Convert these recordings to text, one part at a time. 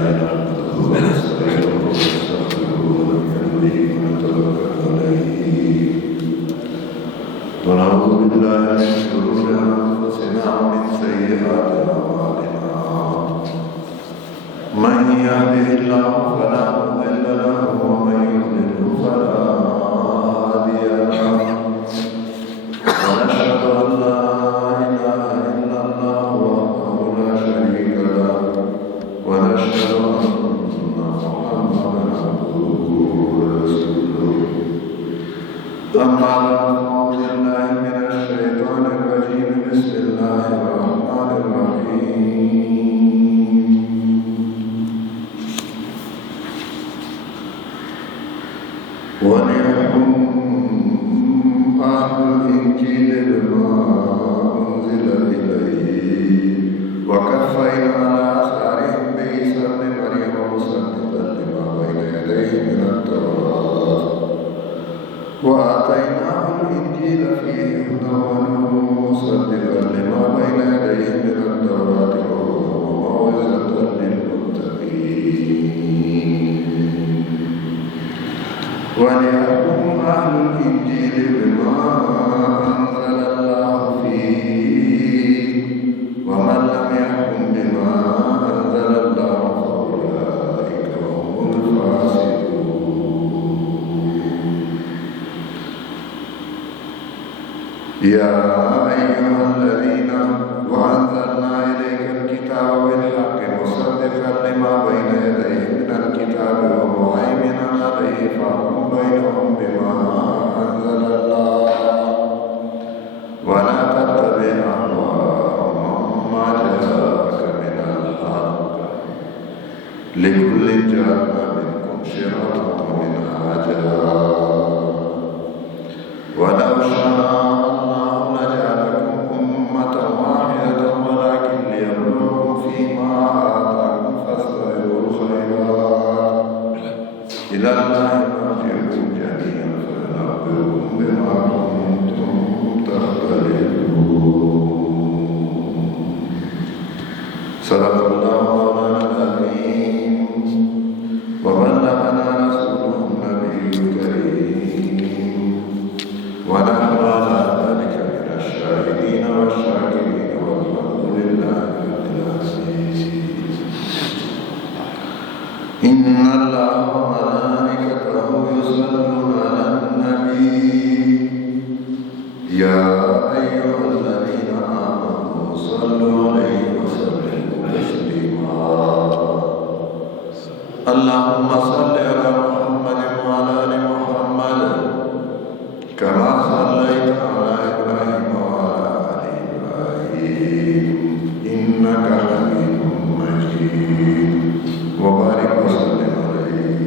لله نحمده ونستعينه ونستغفره ونؤمن به ونتوكل عليه ونعوذ بالله من شرور أنفسنا ومن سيئات أعمالنا من يهده الله فلا مضل له ومن يضلل فلا هادي له ونشهد أن لا إله إلا الله وحده لا شريك له ونشهد أن محمدا عبده ورسوله أما بعد أعوذ بالله من الشيطان الرجيم بسم الله الرحمن الرحيم وليحكم أهل الإنجيل بما أنزل إليه وكفينا على آثارهم بعيسى ابن مريم مصدقا لما بين يديه من التوراة وآتيناه الإنجيل فيه هدى ونور مصدقا لما بين يديه من التوراة وموعظة للمتقين وليحكم أهل الإنجيل بما أنزل الله فيه ومن لم يحكم بما أنزل الله فأولئك هم الفاسقون يا أيها الذين وأنزلنا إليك الكتاب بالحق مصدقا لما بين يديه من الكتاب ومهيمنا عليه فاحكم بينهم بما أنزل الله ولا تتبع أهواءهم ما جاءك من الحق لكل جعلنا منكم شرعة ومنهاجا ولو شاء إلى الله مرجعكم جميعا فينبئكم بما كنتم تختلفون صدق الله مولانا العظيم وبلغنا رسوله النبي الكريم ونحن على ذلك من الشاهدين والشاكرين والحمد لله رب العالمين إن الله وملائكته يصلون على النبي يا أيها الذين آمنوا صلوا عليه وسلموا تسليما اللهم صل على محمد وعلى آل محمد كما صليت على إبراهيم وعلى آل إبراهيم إنك حميد مجيد وبارك وسلم عليه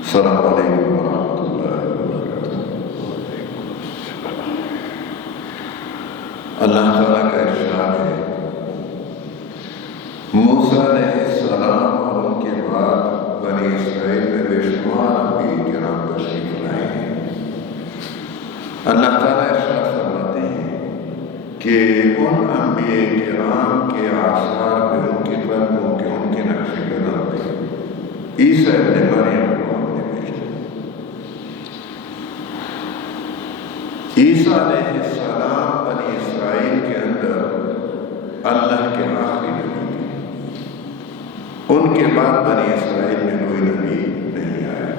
السلام عليكم ورحمة الله وبركاته اللہ تعالیٰ کا ارشاد ہے موسیٰ علیہ السلام اور ان کے بعد بنی اسرائیل میں بے شمار انبیاء کرام تشریف لائے ہیں اللہ تعالیٰ ارشاد فرماتے ہیں کہ ان انبیاء کرام کے آثار پہ ان کے قدموں کے ان کے نقش قدم پہ عیسیٰ ابن مریم کو ہم نے بھیجا عیسیٰ علیہ السلام بنی اسرائیل کے اندر اللہ کے آخری نبی تھے ان کے بعد بنی اسرائیل میں کوئی نبی نہیں آیا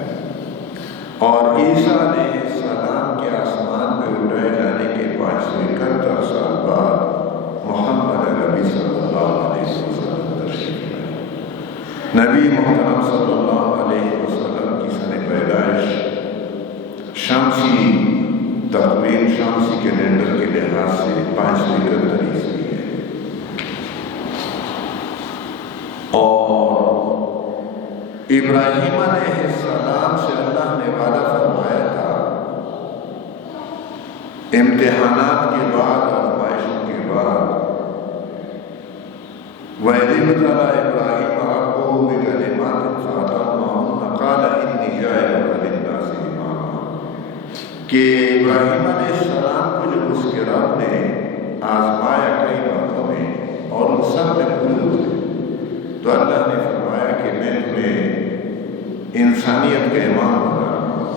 اور عیسیٰ علیہ السلام کے آسمان پہ اٹھائے جانے کے 571 سال بعد محمد نبی صلی اللہ علیہ وسلم تشریف لائے نبی محترم صلی اللہ علیہ وسلم کی سن پیدائش شمسی تقویم شمسی کیلنڈر کے لحاظ سے 571 عیسوی ہے اور ابراہیم علیہ السلام سے اللہ نے وعدہ فرمایا تھا امتحانات کے بعد آزمائشوں کے بعد وَإِذِ ابْتَلَىٰ إِبْرَاهِيمَ رَبُّهُ بِكَلِمَاتٍ فَأَتَمَّهُنَّ قَالَ إِنِّي جَاعِلُكَ لِلنَّاسِ إِمَامًا کہ ابراہیم علیہ السلام کو جب اس کے رب نے آزمایا کئی باتوں میں اور ان سب میں پورے ہوئے تو اللہ نے فرمایا کہ میں تمہیں انسانیت کا امام بنا رہا ہوں۔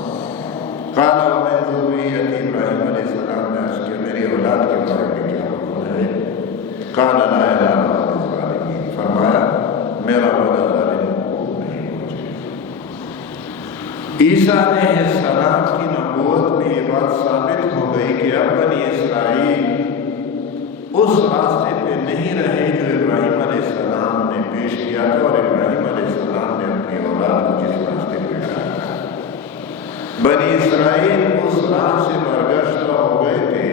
قال ومن ذریۃ ابراہیم علیہ السلام نے عرض کیا میری اولاد کے بارے میں کیا حکم ہے؟ قال لا الہ الا الظالمین، فرمایا میرا وعدہ ظالموں کو نہیں پہنچے۔ عیسیٰ علیہ السلام کی نبوت میں یہ بات ثابت ہو گئی کہ اب بنی اسرائیل اس راستے پہ نہیں رہے جو ابراہیم علیہ السلام نے پیش کیا تھا اور ابراہیم علیہ السلام نے اپنی اولاد کو جس راستے پہ ڈالا۔ بنی اسرائیل اس راہ سے برگشتہ ہو گئے تھے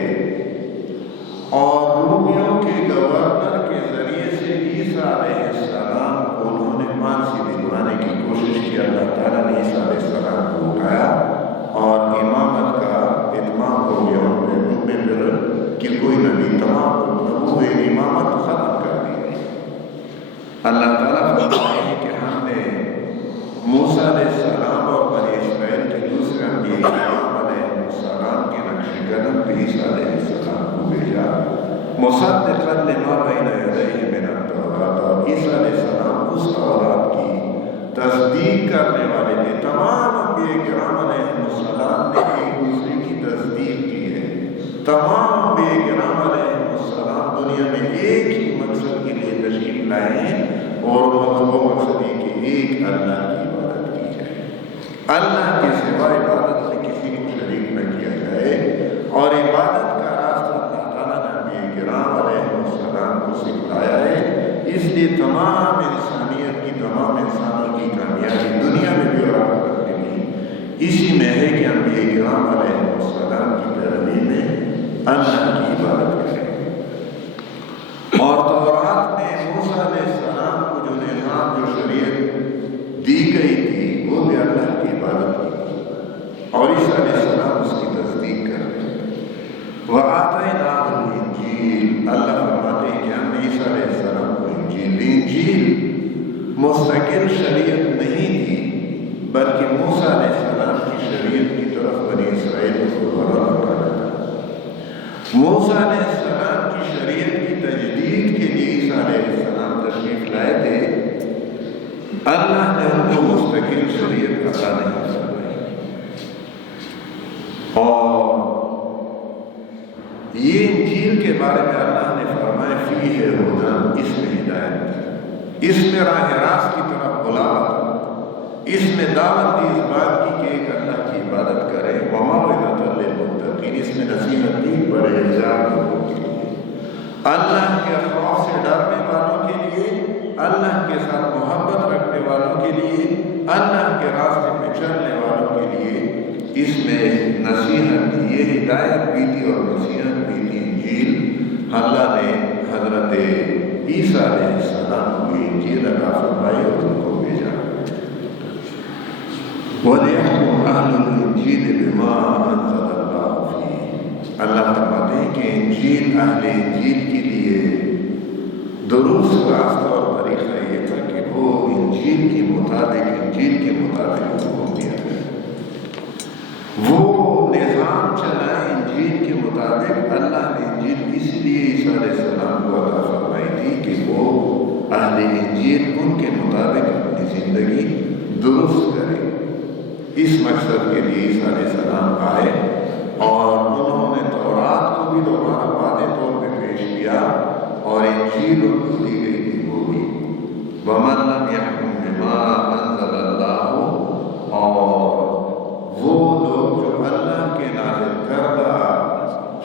اور رومیوں کے گورنر کے ذریعے سے عیسیٰ علیہ السلام کو انہوں نے پھانسی دلوانے کی کوشش کی۔ اللہ تعالیٰ نے عیسیٰ علیہ السلام کو اٹھایا اور امامت کا اتمام ہو گیا ان میں پھر کہ کوئی نبی تمام نبوت امامت ختم کر دی۔ اللہ تعالیٰ فرماتے ہیں کہ ہم نے موسیٰ علیہ السلام اور بنی اسرائیل کے دوسرے انبیاء کرام علیہ السلام کے نقش قدم پہ عیسیٰ علیہ السلام کو بھیجا مصدقا لما بین یدیہ من التوراۃ، اور عیسیٰ علیہ السلام اس تورات کی تصدیق کرنے والے تھے۔ تمام انبیاء کرام علیہ السلام نے ایک دوسرے کی تصدیق کی ہے۔ تمام انبیاء کرام علیہ السلام دنیا میں ایک ہی مقصد کے لیے تشریف لائے ہیں اور وہ مقصد یہ کہ ایک اللہ کی عبادت کی جائے، اللہ کے سوا عبادت سے کسی کو شریک نہ کیا جائے، اور عبادت کا راستہ اللہ تعالیٰ نے انبیاء کرام علیہ السلام کو سکھلایا ہے۔ اس لیے تمام انسانیت کی، تمام انسانوں کی کامیابی دنیا میں بھی اور آخرت میں بھی اسی میں ہے کہ انبیاء کرام علیہ السلام کی پیروی میں اللہ کی عبادت کریں۔ اور تورات میں موسیٰ علیہ السلام کو جو نظام، جو شریعت دی گئی تھی وہ بھی اللہ کی عبادت کی اور عیسیٰ علیہ السلام اس کی تصدیق کرتے ہیں۔ وَآتَيْنَاهُ الْإِنْجِيلَ، اللہ فرماتے ہیں کہ ہم نے عیسیٰ علیہ السلام کو انجیل مستقل شریعت نہیں تھی بلکہ موسیٰ علیہ السلام کی شریعت کی طرف بنی اسرائیل کو دوبارہ لوٹانا تھا۔ موسیٰ علیہ السلام کی شریعت کی تجدید کے لیے عیسیٰ علیہ السلام تشریف لائے تھے، اللہ نے ان کو مستقل شریعت عطا نہیں فرمائی۔ اور یہ انجیل کے بارے میں اللہ نے فرمایا فیہ ھدی، اس میں ہدایت، اس میں راہ راست کی طرف بلاوت، اس میں دعوت دی اس بات کی کہ ایک اللہ کی عبادت کرے، وموعظۃ للمتقین، اس میں نصیحت دی پرہیزگار لوگوں کے لیے، اللہ کے خوف سے ڈرنے والوں کے لیے، اللہ کے ساتھ محبت رکھنے والوں کے لیے، اللہ کے راستے پہ چلنے والوں کے لیے اس میں نصیحت دی۔ یہ ہدایت بھی تھی اور نصیحت بھی تھی انجیل۔ اللہ نے حضرت عیسیٰ علیہ السلام کو انجیل عطا فرمائی اور ان کو بھیجا۔ وَلْيَحْكُمْ أَهْلُ الْإِنْجِيلِ بِمَا أَنزَلَ اللَّهُ فِيهِ، اللہ فرماتے ہیں کہ انجیل، اہل انجیل کے لیے درست راستہ اور طریقہ یہ تھا کہ وہ انجیل کے مطابق حکم دیا گیا، وہ نظام چلا انجیل کے مطابق۔ اللہ نے انجیل اس لیے عیسیٰ علیہ السلام کو عطا فرمائی تھی کہ وہ اہل انجیل ان کے مطابق اپنی زندگی درست کرے۔ اس مقصد کے لیے عیسیٰ علیہ السلام آئے اور انہوں نے تورات کو بھی دوبارہ واضح طور پہ پیش کیا اور انجیل ان کو دی گئی تھی وہ بھی وَمَن لَّمْ يَحْكُم بِمَا أَنزَلَ اللَّهُ، اور وہ لوگ جو اللہ کے نازل کردہ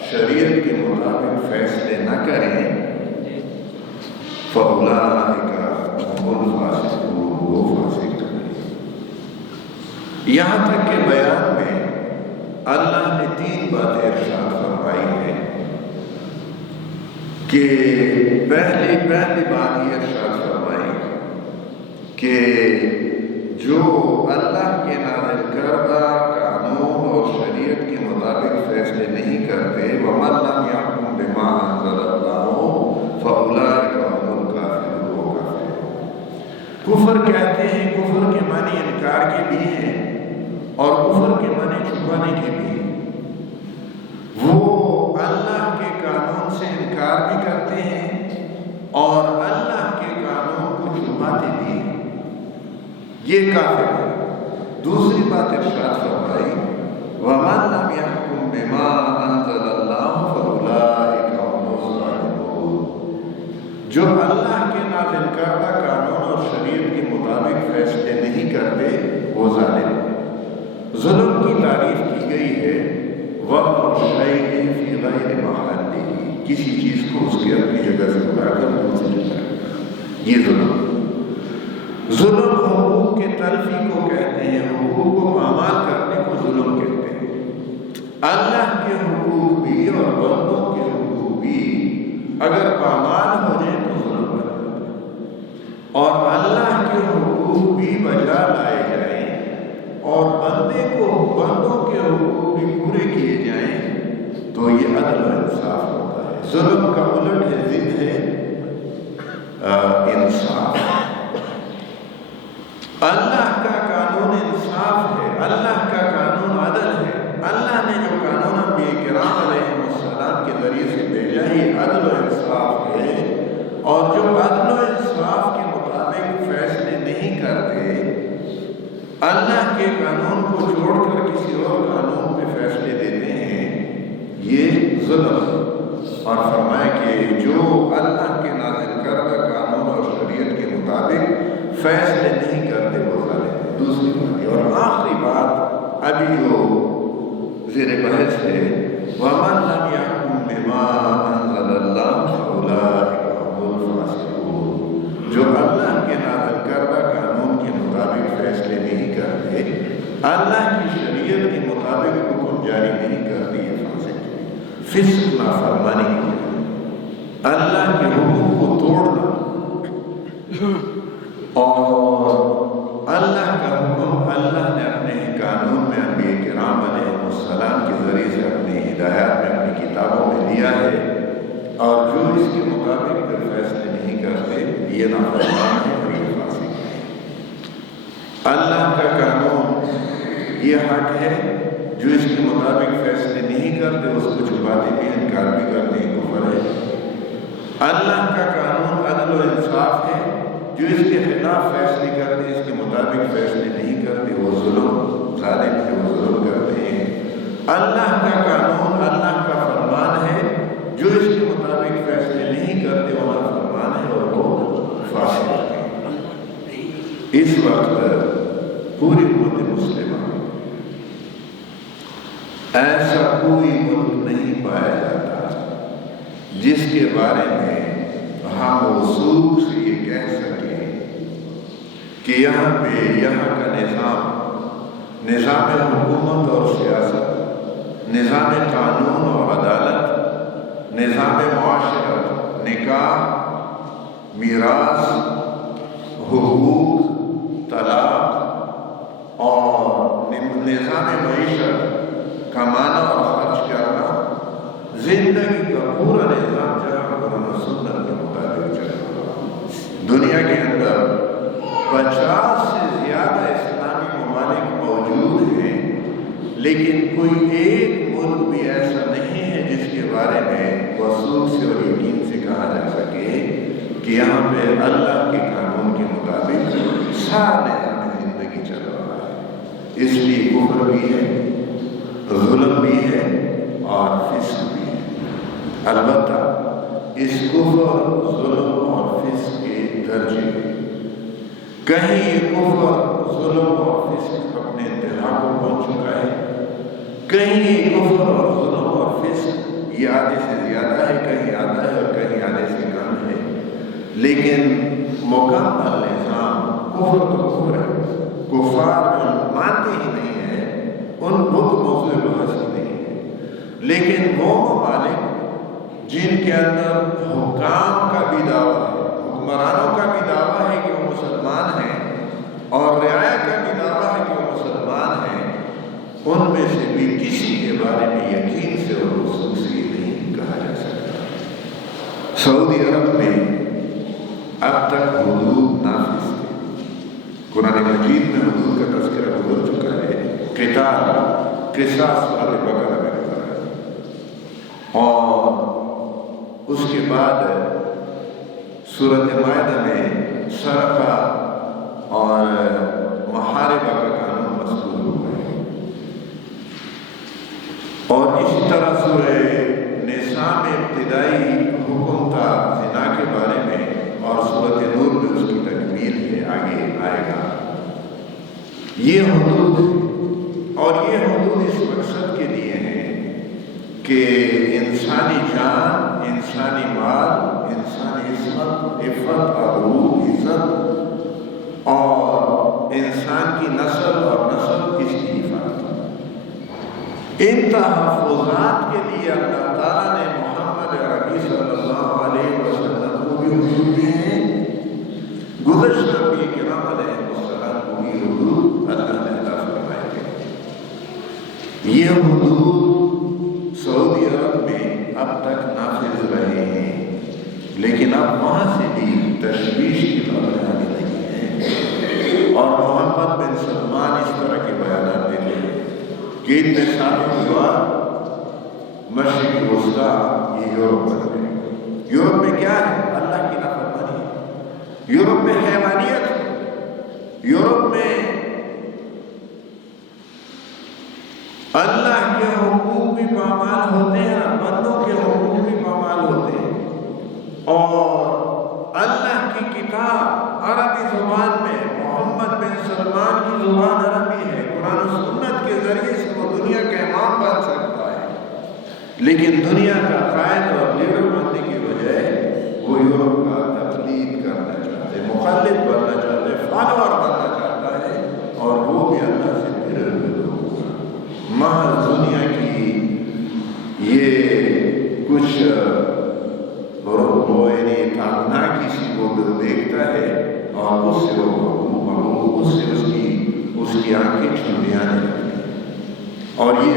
شریعت کے مطابق فیصلے نہ کریں، فَأُولَٰئِكَ هُمُ الْفَاسِقُونَ، وہ فاسق ہیں۔ یہاں تک کہ بیان میں اللہ نے 3 باتیں ارشاد فرمائی ہیں کہ پہلی بات یہ ارشاد فرمائی کہ جو اللہ کے نازل کردہ قانون اور شریعت کے مطابق فیصلے نہیں کرتے، وَمَن لَّمْ يَحْكُم بِمَا أَنزَلَ اللَّهُ فَأُولَٰئِكَ هُمُ الْكَافِرُونَ، وہ کافر ہیں۔ کفر کہتے ہیں، کفر کے معنی انکار کے بھی ہیں اور کفر کے معنی چھپانے کے بھی ہیں۔ وہ اللہ کے قانون سے انکار بھی کرتے ہیں اور اللہ کے قانون کو کچھ باتیں دی، یہ کافر ہے۔ دوسری بات ارشاد فرمائی وَمَن لَّمْ يَحْكُم بِمَا أَنزَلَ اللَّهُ فَأُولَٰئِكَ هُمُ الظَّالِمُونَ، جو اللہ کے نازل کردہ قانون اور شریعت کے مطابق فیصلے نہیں کرتے وہ ظالم ہیں۔ ظلم کی تعریف کی گئی ہے وَضْعُ الشَّيْءِ فِي غَيْرِ مَحَلِّهِ، کسی چیز کو اس کے اپنی جگہ سے اٹھا کر دوسری جگہ رکھنا، یہ ظلم۔ ظلم حقوق کے تلفی کو کہتے ہیں، حقوق کو پامال کرنے کو ظلم کہتے ہیں۔ اللہ کے حقوق بھی اور بندوں کے حقوق بھی اگر پامال ہو جائے تو ظلم بن جاتا ہے، اور اللہ کے حقوق بھی بجا لائے جائیں اور بندوں کے حقوق بھی پورے کیے جائیں تو یہ عدل و انصاف ہوتا ہے۔ ظلم کا الٹ ہے، ضد ہے انصاف۔ اللہ کا قانون انصاف ہے، اللہ کا قانون عدل ہے۔ اللہ نے جو قانون انبیاء کرام علیہ السلام کے ذریعے سے بھیجا یہ عدل و انصاف ہے، اور جو عدل و انصاف کے مطابق فیصلے نہیں کرتے، اللہ کے قانون کو چھوڑ کر کسی اور قانون پہ فیصلے دیتے ہیں، یہ ظلم۔ اور فرمایا کہ جو اللہ کے نازل کردہ قانون اور شریعت کے مطابق فیصلے نہیں کرتے وہ ظالم ہیں۔ دوسری بات اور آخری بات ابھی جو زیر بحث ہے وَمَن لَّمْ يَحْكُم بِمَا أَنزَلَ اللَّهُ فَأُولَٰئِكَ هُمُ الْفَاسِقُونَ، جو اللہ کے نازل کردہ قانون کے مطابق فیصلے نہیں کرتے، اللہ کی شریعت کے مطابق حکم جاری نہیں کرتے، یہ فاسق ہے۔ فسق نافرمانی ہے، اللہ کے حکم کو توڑنا اور اللہ کا حکم اللہ نے اپنے قانون میں انبیاء کرام علیہ السلام کے ذریعے سے اپنی ہدایات میں اپنی کتابوں میں دیا ہے، اور جو اس کے مطابق پھر فیصلے نہیں کرتے یہ نافرمان ہے اور یہ فاسق ہے۔ اللہ کا قانون یہ حق ہے، جو اس کے مطابق فیصلے نہیں کرتے اس کو چھپاتے بھی انکار بھی کرتے ہیں، کفر ہے۔ اللہ کا قانون عدل و انصاف ہے، جو اس کے خلاف فیصلے کرتے اس کے مطابق فیصلے نہیں کرتے وہ ظلم، ظالم ہے، وہ ظلم کرتے ہیں۔ اللہ کا قانون اللہ کا فرمان ہے، جو اس کے مطابق فیصلے نہیں کرتے وہ نافرمان ہے اور وہ فاسق ہے۔ اس وقت پوری امت مسلمہ ایسا کوئی ملک نہیں پایا جاتا جس کے بارے میں ہم وثوق سے یہ کہہ سکیں کہ یہاں کا نظام حکومت اور سیاست، نظام قانون اور عدالت، نظام معاشرت، نکاح، میراث، حقوق، طلاق اور نظام معیشت، کمانا اور خرچ کرنا، زندگی کا پورا نظام جہاں قرآن و سنت کے مطابق چل رہا ہے۔ دنیا کے اندر 50 سے زیادہ اسلامی ممالک موجود ہیں، لیکن کوئی ایک ملک بھی ایسا نہیں ہے جس کے بارے میں وثوق سے اور یقین سے کہا جا سکے کہ یہاں پہ اللہ کے قانون کے مطابق سارے نظام زندگی چل رہا ہے۔ اس لیے کفر بھی ہے، ظلم بھی ہے اور فسق بھی ہے۔ البتہ اس کفر، ظلم اور فسق کے درجے کہیں یہ کفر، ظلم اور فسق اپنے انتہا کو پہنچ چکا ہے، کہیں یہ کفر اور ظلم اور فسق یہ آدھے سے زیادہ ہے، کہیں آدھا ہے اور کہیں آدھے سے کم ہے، لیکن مکمل نظام کفر تو کفر ہے۔ کفار جو مانتے ہی نہیں ہیں ان بت موضوع بحث نہیں ہے، لیکن وہ ممالک جن کے اندر حکام کا بھی دعویٰ ہے، حکمرانوں کا بھی دعویٰ ہے کہ وہ مسلمان ہیں اور رعایا کا بھی دعویٰ ہے کہ وہ مسلمان ہیں، ان میں سے بھی کسی کے بارے میں یقین سے اور وثوق سے نہیں کہا جا سکتا۔ سعودی عرب میں اب تک حدود نافذ ہے، قرآن مجید میں حدود کا تذکرہ گزر چکا ہے، قتال، قصاص سورۃ بقرہ میں گزرا ہے، اور اس کے بعد سورۃ مائدہ میں سرقہ اور محاربہ کا قانون مذکور ہوا ہے۔ اور اسی طرح سورہ نساء میں ابتدائی حکم تھا زنا کے بارے میں، اور سورۃ نور میں اس کی تکمیل ہے، آگے آئے گا۔ یہ حدود ہیں، اور یہ حدود اس مقصد کے لیے ہیں کہ انسانی جان، انسانی مال، انسانی عفت اور روح، عزت اور انسان کی نسل اور نسل، اس کی حفاظت۔ ان تحفظات کے لیے اللہ تعالیٰ نے محمد عربی صلی اللہ علیہ وسلم کو بھی حدود دی ہیں، گزشتہ نبی کرام علیہ السلام کو بھی حدود اللہ نے عطا فرمائے تھے۔ یہ حدود سعودی عرب میں اب تک نافذ رہے ہیں، لیکن اب وہاں سے بھی تشویش کی خبریں آنے لگی ہیں، اور محمد بن سلمان اس طرح کے بیانات دیتے ہیں کہ اتنے سالوں کے بعد مشرق وسطیٰ یہ یورپ بن گئے۔ یورپ میں کیا ہے؟ اللہ کی نافرمانی ہے۔ یورپ میں حیوانیت ہے۔ یورپ میں اللہ کے حقوق بھی پامال ہوتے ہیں، بندوں کے حقوق بھی پامال ہوتے ہیں، اور اللہ کی کتاب عربی زبان میں، محمد بن سلمان کی زبان عربی ہے، قرآن و سنت کے ذریعے سے وہ دنیا کا امام بن سکتا ہے، لیکن دنیا کا قائد اور لیڈر بننے کے بجائے وہ یورپ کا تقلید کرنا چاہتے، مقلد بننا چاہتے، فالوور بننا چاہتا ہے، اور وہ بھی اللہ سے پھر ہوگا۔ محض دنیا کی یہ کچھ تامنا کسی کو دیکھتا ہے، اور اس سے وہ اس سے اس کی آنکھیں چھن جانے لگتی ہیں، اور یہ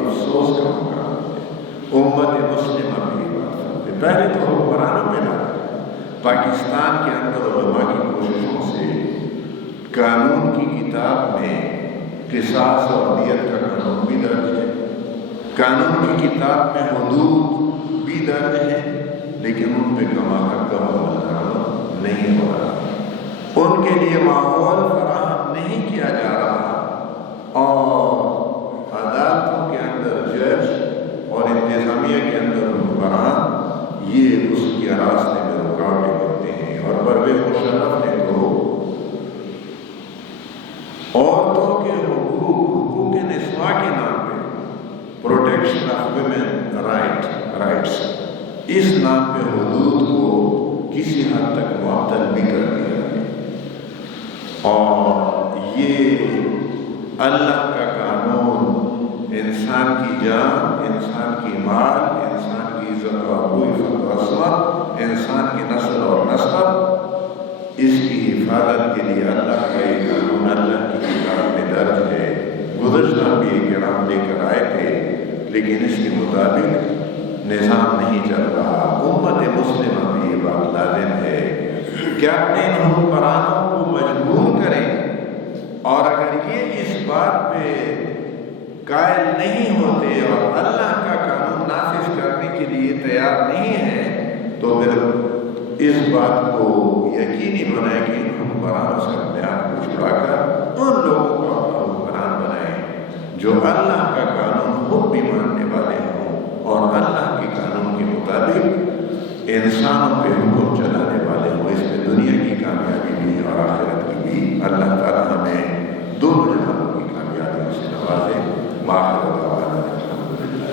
افسوس کا مقام ہے۔ امت مسلمہ بھی بات کرتے، پہلے تو حکمرانوں میں نہ، پاکستان کے اندر علماء کی کوششوں سے قانون کی کتاب میں قصاص اور دیت کا قانون بھی درج ہے، قانون کی کتاب میں حدود بھی درج ہے، لیکن ان پہ کما کا عمل نہیں ہو رہا، ان کے لیے ماحول فراہم نہیں کیا جا رہا، اور عدالتوں کے اندر جج اور انتظامیہ کے اندر حکمران یہ اس کے راستے میں رکاوٹیں بنتے ہیں۔ اور پرویز مشرف نے تو عورتوں کے حقوق نسواں کے نام پہ، پروٹیکشن آف ویمن رائٹس، اس نام پہ حدود کو کسی حد تک معطل بھی کر دیا ہے، اور یہ اللہ کا قانون انسان کی جان، انسان کی مال، انسان کی عزت و عصمت، انسان کی نسل اور نسب، اس کی حفاظت کے لیے اللہ کا یہ قانون اللہ کی کتاب میں درج ہے۔ گزشتہ بھی کرام لے کر آئے تھے، لیکن اس کے مطابق نظام نہیں چل رہا۔ امت مسلمہ میں یہ بات لازم ہے کہ اپنے ان حکمرانوں کو مجبور کریں، اور اگر یہ اس بات پہ قائل نہیں ہوتے اور اللہ کا قانون نافذ کرنے کے لیے تیار نہیں ہیں، تو پھر اس بات کو یقینی بنائیں کہ ان حکمرانوں سے اپنے آپ کو چھڑا کر ان لوگوں کو اپنا حکمران بنائیں جو اللہ کا قانون خود بھی ماننے والے ہوں، اور اللہ کے قانون کے مطابق انسانوں پہ حکم چلانے والے ہوں۔ اس میں دنیا کی کامیابی بھی اور آخرت کی بھی اللہ تعالیٰ ہمیں دونوں جہانوں کی کامیابی سے نوازے۔ الحمد للہ۔